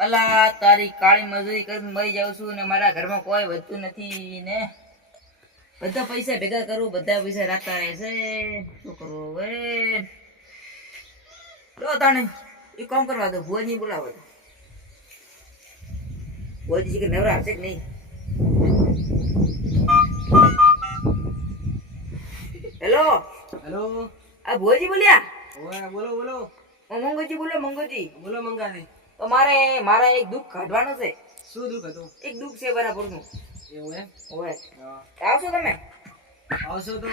અલા તારી કાળી મજૂરી કરીને મરી જાઉં છું ને મારા ઘરમાં કોઈ વધતું નથી ને બધા પૈસા ભેગા કરું, બધા પૈસા રાખતા રહે છે. શું કરવું હવે? લો તાણે એ કામ કરવા દો, ભુવાજી બોલાવો. ભુવાજી કે નવરા હશે કે નહીં? Hello hello. આ ભુવાજી બોલ્યા? ઓય બોલો બોલો. મંગોજી બોલો. મંગોજી બોલો મંગાજી. તો મારા એક દુઃખ કાઢવાનું છે. શું દુઃખ હતું? એક દુઃખ છે બરાબરનું. એવું એમ? ઓય હા. આવશો તમે? આવશો તો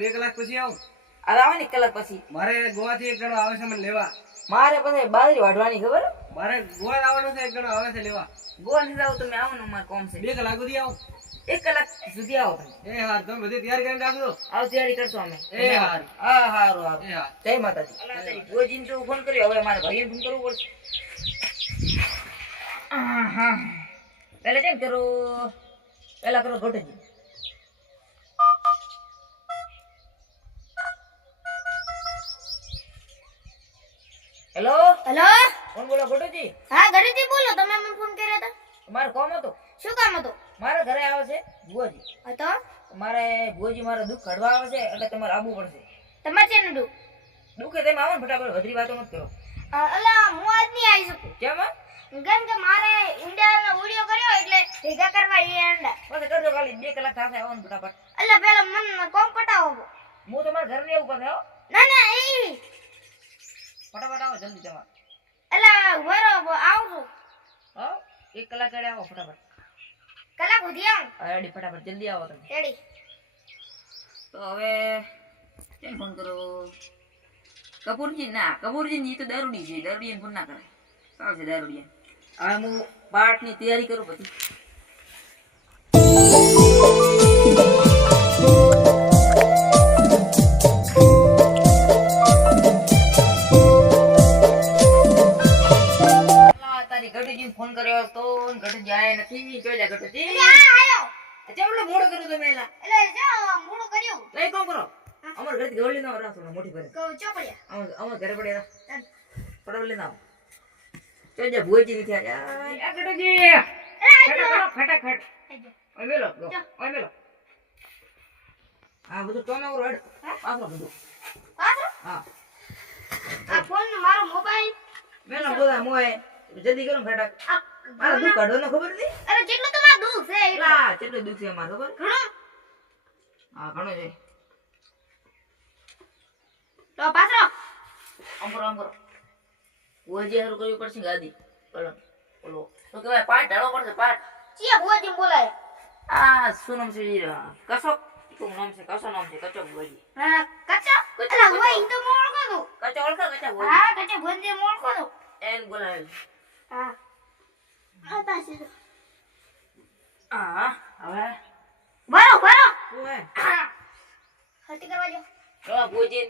2 કલાક પછી આવું. હવે આવો ને 1 કલાક પછી. મારે ગોવાથી એક જણો આવે છે મને લેવા. મારે પછી બાજરી વાઢવાની ખબર? મારે ગોવા આવવાનું છે, એક જણો આવે છે લેવા. ગોવા નથી આવો તમે આવો ને, અમારે કોમ છે. 2 કલાક સુધી આવું. 1 કલાક સુધી આવો તમે. એ હાર, તમે બધી તૈયાર કરીને રાખજો. આવો તૈયારી કરશો અમે. એ હાર. હા હારું હારું. એ હાર. જય માતાજી. ભુવાજીને તો ફોન કર્યો, હવે મારે ભાઈને ફોન કરવો પડશે. હા પહેલા કેમ કરો? પહેલા કરો ઘોટજી. Hello hello. કોણ બોલો? ઘોટજી. હા ઘરેથી બોલો. તમે મને ફોન કર્યો હતો. મારે કોમ હતો. શું કામ હતું? મારા ઘરે આવે છે ભુવાજી. હતો મારે ભુવાજી મારા દુઃખ કાઢવા આવે છે, એટલે તમારે આવવું પડશે. તમારે છે ને દુઃખે તમે આવો ને ફટાફટ, વધરી વાતો મત કરો. અલા હું આજ નહીં આવી શકું. કેમ? કેમ કે મારે ઈંડાનો ઉડિયો કર્યો એટલે ભેગા કરવા એ અંડા. પછી કરજો, ખાલી 2 કલાક થશે, આવો ને ફટાફટ. અલા પેલા મન કોમ પટાવો. હું તમારા ઘરે રહેવું પડશે. હો ના ના એ ફટાફટ આવો જલ્દી તમારે. અલા વરો આવું છું. હો 1 કલાક રેડી આવો ફટાફટ. કલાક સુધી આવું. રેડી ફટાફટ જલ્દી આવો તમે. રેડી. તો હવે કેમ ફોન કરો? કપૂરજી ના, કપૂરજી ની તો દારૂડી છે, દારૂડિયાને ફોન ના કરાય. સારું છે દારૂડિયા. હવે હું પાઠની તૈયારી કરું બધી. તારી ઘટુજી ફોન કર્યો હતો ને ઘટુજી આયા નથી. જોઈ જા ઘટુજી. આયો. ચેવડો મોડો કર્યો તમે એલા? એટલે જો મોડું કર્યું. લઈ કોમ કરો. અમાર ઘરેથી ગોળી નો રાખો મોટી કરે. ચોપડિયા. અમાર ઘરે પડ્યા ફટાફટ લઈને આવો. જોઈ જા ભુવાજી નથી આયા. આ ઘટુજી ફટાફટ. ઓય મેલો ગો. ઓય મેલો. આ બધું ટોનો રોડ પાછો બધું. પાછો? હા. આ ફોન મારો મોબાઈલ. મેલો બોલા મોય. જલ્દી કરો ફટાક. મારા દુઃખ કાઢવાનો ખબર નથી? અરે જેટલું તમારું દુઃખ છે એટલું. લા કેટલું દુઃખ છે અમાર ખબર? ઘણો. હા ઘણો છે. તો પાછો. આમ કરો. ભુવાજી હારું કરવી પડશે ગાદી. બોલો બોલો. તો કહેવાય પાઠ ઢાળવો પડશે પાઠ. ચિયા ભુવાજી બોલાય. આ શું નામ છે? કશો નામ છે, કશો નામ છે, કચો ભુવાજી. હા કચ્ચા. અલા હું ઈ તો મોળકો તો. કચો ઓળખા કચા ભુવાજી. હા કચ્ચા ભુવાજી મોળકો તો. એને બોલાવેલ. હા. આ પાસે. હા હવે બરો. શું હે? હટી કરવા જો. તો ભુવાજી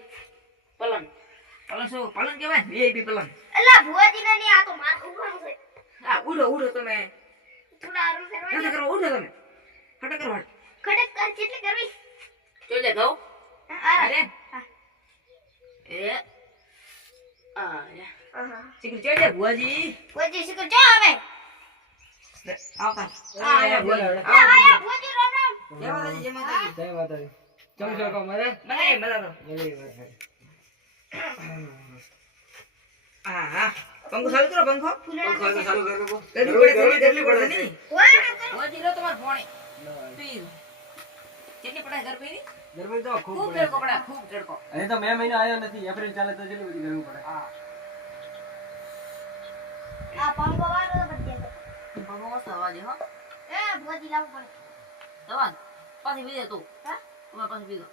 પલંગ શું પલંગ કહેવાય? VIP પલંગ. અલા ભુવાજી ને ની આ તો માર ઉભવાનું છે. હા ઉડો તમે. થોડા આરું ફેરવા નથી દે. કરો, ઉડો તમે. ફટાક કરો. ખડક કર કેટલી કરવી? જોઈ લે ઘઉં. અરે. અરે હા. એ આ હા. શીખર જોઈ લે ભુવાજી. ભુવાજી શીખર જો હવે. આવતા. આયા ભુવાજી. આયા ભુવાજી રામ રામ. જય માતાજી, જય માતાજી. જય માતાજી. ચમ છો કો મારે? મને બરાબર. હા પંખો ચાલુ કરો. પંખો ચાલુ કરી દો. કેટલી પડે નહીં? વાહ. ભુવાજી લો તમાર ફોન પીર કેટલી પડે ઘર પીરી? ગરમી તો ખૂબ ખૂબ પડે. તડકો પડે, ખૂબ તડકો. હજી તો મે મહિનો આવ્યો નથી. એપ્રિલ ચાલે તો કેટલી બધી ગરમી પડે. હા આ પંખો વાળો બધી. પંખો મસ્ત અવાજ હો. એ ભુવાજી લાવ પડે. અવાજ પાછી પી દે તું. હા. તમે પાછી પી દો.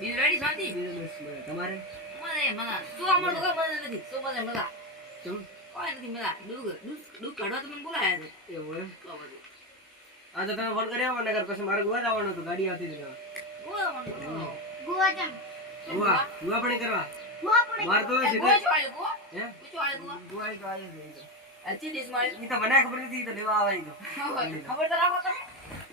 બીજું રેડી શાંતિ? બીજું બસ મળે. તમારે? મને તું અમાર તો કોઈ મને નથી. તું મને મજા. ચમ કોઈ નથી મજા. દુઃખ કાઢવા તમે બોલાયા છે. એવું એમ? તો બધું આ તો તમે ફોન કર્યો મને કર પછી મારે ગોવા જવાનું હતું. ગાડી આવતી હતી. ભુવાજી. ગોવા પણ કરવા. ભુવા પડે. માર તો ગોવા શીખર છો આયો ગોવા? હે? પૂછો આયો ગોવા? ગોવા તો આવી ગઈ. અચ્છી ડીશ મારી. ઈ તો મને ખબર નથી. ઈ તો લેવા આવે ઈ તો. ખબર તો રાખો તમે.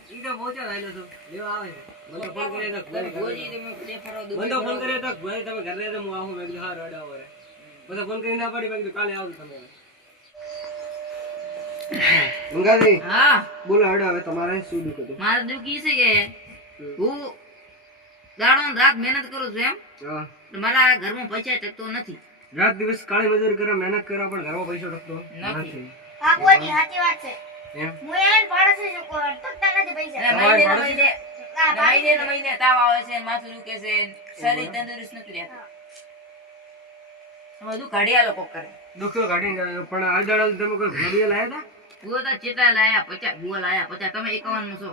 ઈ તો પહોંચ્યા આવેલો છું લેવા આવે છે. મને તો ફોન કર્યો તો ભુવાજી તમે બેફારો મને તો દુબઈ ફોન કર્યો તો ભાઈ તમે ઘરે રહેજો હું આવું મેં કીધું હા રડાવો રે પછી ફોન કરી ના પડી મેં કીધું કાલે આવું તમે મંગાજી હા બોલો હડો હવે તમારે શું દુખ હતું મારે દુઃખ ઈ છે કે હું દાડો ને રાત મહેનત કરું છું એમ હા તો મારા ઘરમાં પૈસા ટકતો નથી રાત દિવસ કાળી મજૂરી કરે મહેનત કરે પણ ઘરમાં પૈસો ટકતો નથી. નથી હા બુઆજી સાચી વાત છે એમ હું એને પાડોશી છું કોઈ તકતા નથી પૈસા અને તમારી મહિને તાવ આવે છે માથું દુખે છે શરીર તંદુરસ્ત નથી રહેતું બધું ઘડિયાળો કોક કરે દુઃખ તો કાઢી જાય પણ આ દાડા તમે કોઈ ઘડિયા લાયા ભૂવો તો ચેટા લાયા 50 ભૂવો લાયા 50 તમે 51 માં છો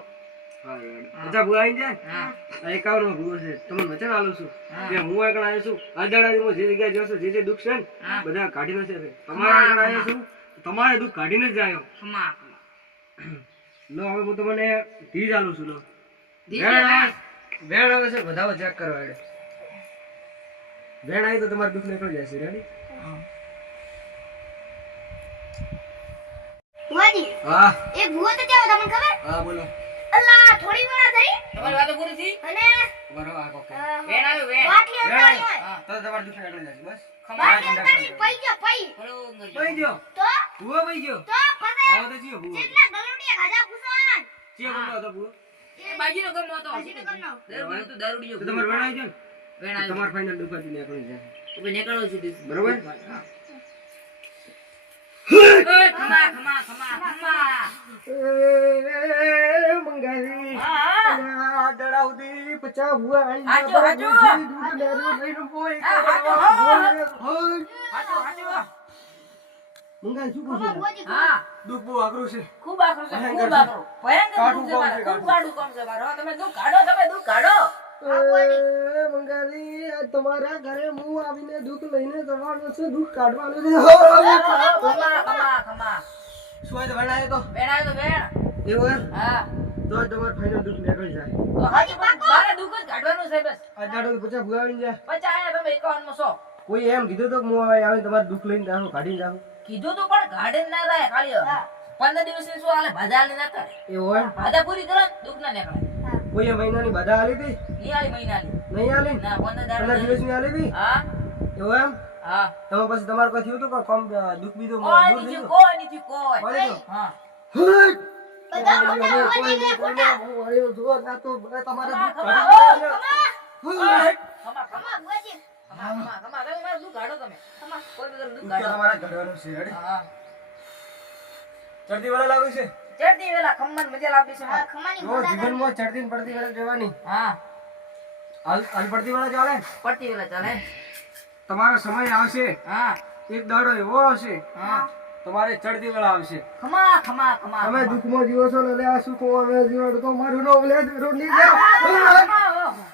હતા અચ્છા ભૂવા આવી જાય હા આ 51 નો ભૂવો છે તમને વચન આલું છું હા. કે હું એકણ આવ્યો છું આ દાડામાં જે જગ્યાએ જશો જે દુઃખ છે ને હા. બધા કાઢી નાખે છે તમારા એકણ આવ્યો છું તમારે દુઃખ કાઢીને જ જાય ખમા લો હવે હું તમને ધીજ આલું છું લો દીકરા વેણ આવે છે વધાવો ચેક કરવા હેડે વેણ આવી તો તમારું દુઃખ નીકળી જશે રેડી બુઆજી હા એક ભૂવો તો કેવો તમને ખબર હા બોલો અલ્લા થોડી વાર થઈ તમારી વાતો પૂરી થઈ અને બરોબર આ કોક વેણ આવ્યો વેણ બાટલી વેણ અંતાડી હોય હા તો તમારું દુઃખ નીકળી જશે બસ ખમા બાટલી અંતાડી પઈ ગયો પઈ બરોબર પઈ ગયો તો ભૂવો પઈ ગયો તો ફસે આવો તો જીઓ ભૂવો કેટલા ગલુડિયા ખાધા પૂછવાન ચીયો બોલો તો ભૂવો એ બાજુનો ગમો હતો બાજુનો ગમો. દારૂડિયો તો દારૂડિયો તો તમારે વેણ આવી જાય વેણ ને આવ્યો તમારું ફાઇનલ દુઃખ હજી નીકળી જાય હવે નીકળો છું દીસ બરોબર? હા ખમા ખમા ખમા ખમા મંગાવી હા દડાવતી 50 ભૂવા આવી હાચો, હાચો. હાચો હાચો મંગાવી શું ખમા પૂછ્યું બુઆજી હા દુઃખ બહુ આકરું છે ખૂબ આકરો છે ભયંકર ખૂબ આકરો ભયંકર કાઢું દુઃખ છે કામ છે, મારે ખૂબ કાઢું કામ છે મારે હવે તમે દુઃખ કાઢો તમે દુઃખ કાઢો મંગાવી આ તમારા ઘરે હું આવીને દુઃખ લઈને જવાનું છે દુઃખ કાઢવાનું છે ખમા ખમા ખમા શું હોય તો ભણાય તો વેણ આવ્યો તો વેણ એવું એમ હા તો જ તમારું ફાઇનલ દુઃખ નીકળી જાય તો હાજી મારે દુઃખ જ કાઢવાનું છે બસ આ દાડો 50 ભૂવા આવીને જાય પચા આયા તમે 51 માં છો કોઈ એમ કીધું તો કે હું આવીને તમારું દુઃખ લઈને જાઉં કાઢીને જાઉં કીધું તો પણ ગાર્ડન ના રહે ખાલી 15 દિવસની શું હાલે ભાજા ને ના કરે એવું હોય ભાજા પૂરી કરો ને દુઃખ ના નીકળે કોઈ એ મહિનાની બધા આલી હતી નિયાળી મહિનાની નહીં આલી ના 15 15 દાડા દિવસની આલી હતી હા એવું એમ હા તમે પછી તમારે કોઈ થયું હતું કે કમ દુઃખ બીજું દૂર કોઈ થઈ નથી ગયું? કોઈ નથી કોઈ કોને તો? હા હટ! બધા ખોટા કોઈ બુઆજી નહીં, કોઈ નહીં. હું આવ્યો છું, આ તો તમારે દુઃખ ખમા, કાઢવાનું છે. ખમા હટ! ખમા ખમા બુઆજી ખમા ખમા તમે મારું દુઃખ કાઢો તમે ખમા કોઈ વગર દુઃખ દુઃખ તો કાઢો તમારે કાઢવાનું છે, રેડી? હા ચડતી વેળા લાવી છે ચડતી વેલા ખમણ મજા લાગી છે હા મારે. ખમાની જો મજા જીવનમાં ચડતી ને પડતી વેળા રહેવાની હા હાલ પડતી વેળા ચાલે પડતી વેલા ચાલે તમારો સમય આવશે હા એક દાડો એવો આવશે હા તમારે ચડતી વેળા આવશે ખમા ખમા ખમા તમે ખમા. દુઃખમાં જીવો છો ને એટલે આ સુખમાં અમે જીવો તો મારું નો લે રોટલી દે ખમા, ઓહો.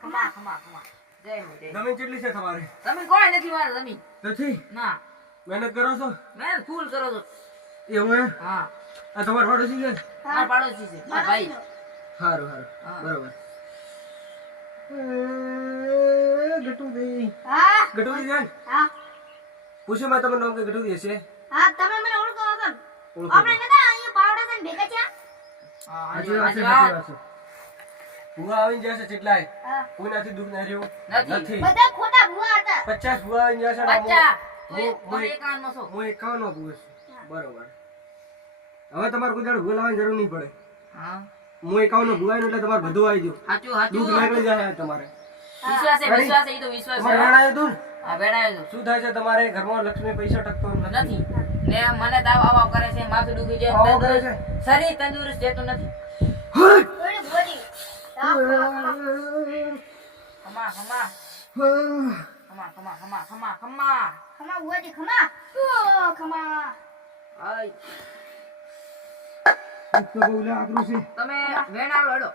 ખમા ખમા ખમા જય હો જય. જમીન કેટલી છે તમારે તમે કોઈ નથી મારે જમીન નથી ના મહેનત કરો છો મેં ફૂલ કરો છો એવું હે હા આ તમારો પડોશી છે મારા પાડોશી છે મારા ભાઈ સારું સારું હા. બરોબર ગટુદી હા ગટુદી જાન હા પૂછ્યું મેં તમારું નામ કે ગટુદી હશે હા તમે મને ઓળખો વગર ઓળખો આપણે નતા અહીંયા પાવડા છે ને ભેગા છે હા સાચી હાજી વાત છે, હાજી સાચી વાત છે. ભૂવા આવીને જશે કેટલાય હા કોઈનાથી દુઃખ નહીં રહ્યું નથી. નથી બધા ખોટા ભૂવા હતા 50 ભૂવા આવીને જશે ને બચ્ચા હું- તમે એકાવનમાં છો હું 51 નો ભૂવો છું બરોબર હવે તમારે કોઈ દાડો ભૂવા લાવવાની જરૂર નહીં પડે હા હું 51 નો ભૂવા આવીને એટલે તમારે બધું આવી ગયું હાચું દુઃખ હાચું નીકળી જાય તમારે વિશ્વાસ છે વિશ્વાસ છે ઈ તો વિશ્વાસ તમારે છે વેણ આવ્યું હતું ને? હા વેડાયો છો શું થાય છે તમારે ઘરમાં લક્ષ્મી પૈસા ટકતો નથી ને મને તાવ આવ કરે છે માથું દુખી છે આવો કરે છે? શરીર તંદુરસ્ત રહેતું નથી થોડી ભૂવાજી ખમા ખમા ખમા ખમા ખમા ખમા ખમા ખમા ભૂવાજી ખમા ઓ ખમા આય દુઃખ તો બહુ આકરું છે તમે વેડાળો હેડો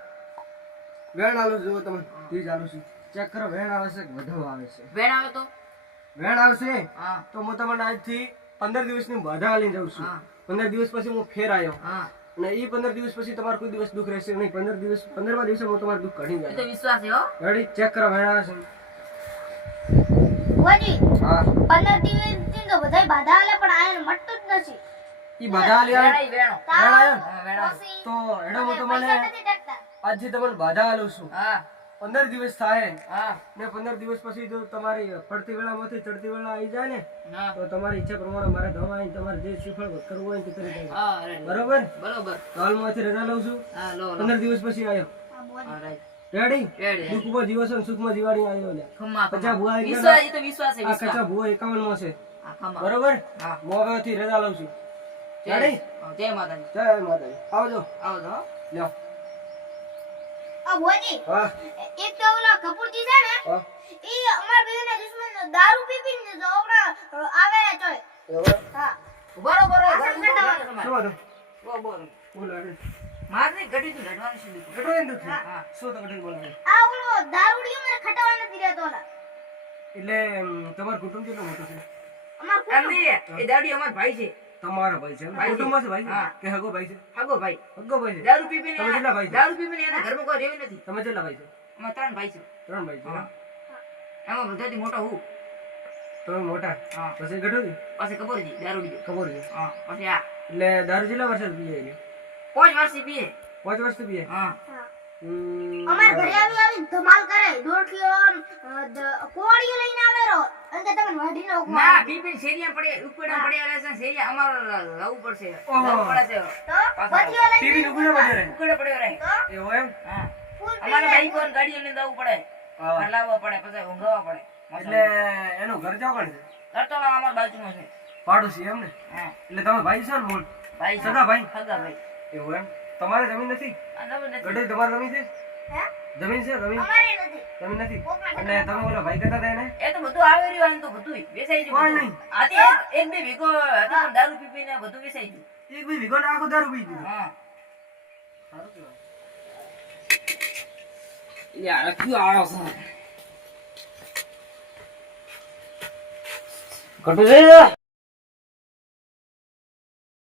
વેણ આલું જુઓ તમે તીજ આલું છું ચેક કરો વેણ આવે છે કે વધુ આવે છે વેડાળો તો વેણ આવશે હા તો હું તમને આજથી 15 દિવસની બાધા આલીને જાઉં છું હા. 15 દિવસ પછી હું ફેર આવ્યો હા અને એ 15 દિવસ પછી તમારે કોઈ દિવસ દુઃખ રહેશે નહીં 15મા દિવસે હું તમારું દુઃખ કાઢી એ તો જાય વિશ્વાસ છે હો રેડી ચેક કરો વેણ આવે છે ભૂવાજી હા 15 દિવસ થી તો બધાય બાધા આલે પણ આયન મટતું જ નથી ઈ બધા આલ્યા વેણાઈ વેણો. વેણાયો? હા, વેણાયો. પછી તો હેડો હું તમે તમને પૈસા નથી ટકતા. આજે તમને બાધા આલું છું હા 15 દિવસ થાય હા ને 15 દિવસ પછી જો તમારી પડતી વેળામાંથી ચડતી વેળા આવી જાય ને હા તો તમારી ઈચ્છા પ્રમાણે મારે ધવા આવીને તમારે જે શ્રીફળ કરવું હોય ને તે કરી દેજો. હા ready. બરોબર બરોબર. તો હાલમાંથી રજા લઉં છું હા લો લો. 15 દિવસ પછી આવ્યો હા, બોલ. હા right. Ready Ready. દુઃખમાં જીવશો ને સુખમાં જીવાડી આવ્યો લે ખમ્મા કચ્ચા ખમ્મા. ભૂવા વિશ્વાસ ઈ તો વિશ્વાસ છે આ વિશ્વાસ. કચ્ચા ભૂવા 51 માં છે હા ખમ્મા. બરોબર હા હું હવેથી રજા લઉં છું જય રેડી જય માતાજી. જય માતાજી આવજો આવજો હો. લ્યો આ ભુવાજી, હા એક તો ઓલા કપૂરજી છે ને હા ઈ અમાર બેયના દુશ્મન દારૂ પી પીને જો આપણા આવે ને તોય. એવો હા બરોબર હો, આ ઘર સંકટ તમારે. શું હતું બો બોલો. બોલાડે માર નહીં ઘડી તું લડવાનું છે બીજું. કેટલો એમ દુખી હા. શું તો કઠિન બોલાડે આ ઓલો દારૂડિયો મને ખટાવા નથી દેતો ઓલા. એટલે તમારું કુટુંબ કેટલું મોટું છે અમાર એમ કુટુંબ. નહીં, એ દારૂડિયો અમારો ભાઈ છે. તમારા ભાઈ છે એમ? ભાઈ છે. કુટુંબમાં છે ભાઈ હા. કે હગો ભાઈ છે આગો ભાઈ. હગો ભાઈ છે દારૂ પી પીને તમે કેટલા ભાઈ છો? દારૂ પી પીને એના ઘરમાં કોઈ રહેવું નથી. તમે કેટલા ભાઈ છે અમાર 3 ભાઈ છે. 3 ભાઈ છે હા. એમાં બધાથી મોટો હું. તમે મોટા હા. પછી ગઢોજી પછી કપૂરજી દારૂડિયો. ખબર છે હા પછી આ એટલે દારૂ કેટલા વર્ષ પીએ એટલે 5 વર્ષથી પીએ. 5 વર્ષથી પીએ હા હા. હમ, અમાર ઘરે આવી આવી ધમાલ કરે દોઢિયો કોળીઓ લઈને આવે રો અને તમે વાઢીને ઉકવા. ના પી પીને શેરીયા પડે ઉપડા પડ્યા રહે છે. શેરીયા અમાર લાવવું પડશે. ઓહો. લાવવું પડે છે. તો બચીઓ લઈને ટીવી નું ગુના પડે ઉપડે પડ્યો રહે. તો એવો એમ હા ફૂલ પી અમારે લે. બાઈકો અને ગાડીઓ લઈને જવું પડે. હા. લાવવા પડે પછી ઊંઘવા પડે. એટલે એનું ઘર જાવ કોણ છે રટોળા અમાર બાજુમાં છે. પાડોશી એમ ને હા એટલે તમે ભાઈ છો ને મોટ ભાઈ છે. સગા ભાઈ સગા ભાઈ. એવું એમ તમારે જમીન નથી આ નવું નથી. ગઢોજી તમારે જમીન છે હે? જમીન છે જમીન અમારે નથી. જમીન નથી કોકના એટલે તમે ઓલા ભાઈ કહેતા હતા એને એ તો બધું આવી રહ્યું આને તો બધુંય વેચાઈ ગયું કોઈ બધું. નહીં. આથી એક બે વીઘો હતી પણ દારૂ પી પીને બધું વેચાઈ ગયું. એક બી વિગો આખો દારૂ પી દીધો હા સારું કહેવાય યાર ક્યું આવ્યો છે. ઘટુજી